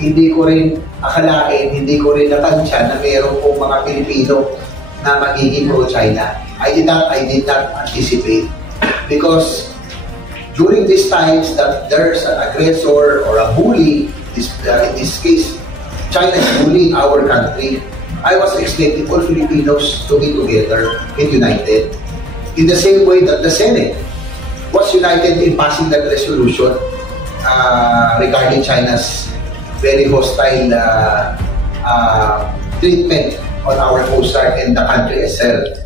hindi ko rin akalain, hindi ko rin natansya na mayroon pong mga Pilipino na magiging pro-China. I did not anticipate, because during these times that there's an aggressor or a bully, in this case, China is bullying our country, I was expecting all Filipinos to be together and united. In the same way that the Senate was united in passing that resolution regarding China's very hostile treatment on our coast guard and the country itself.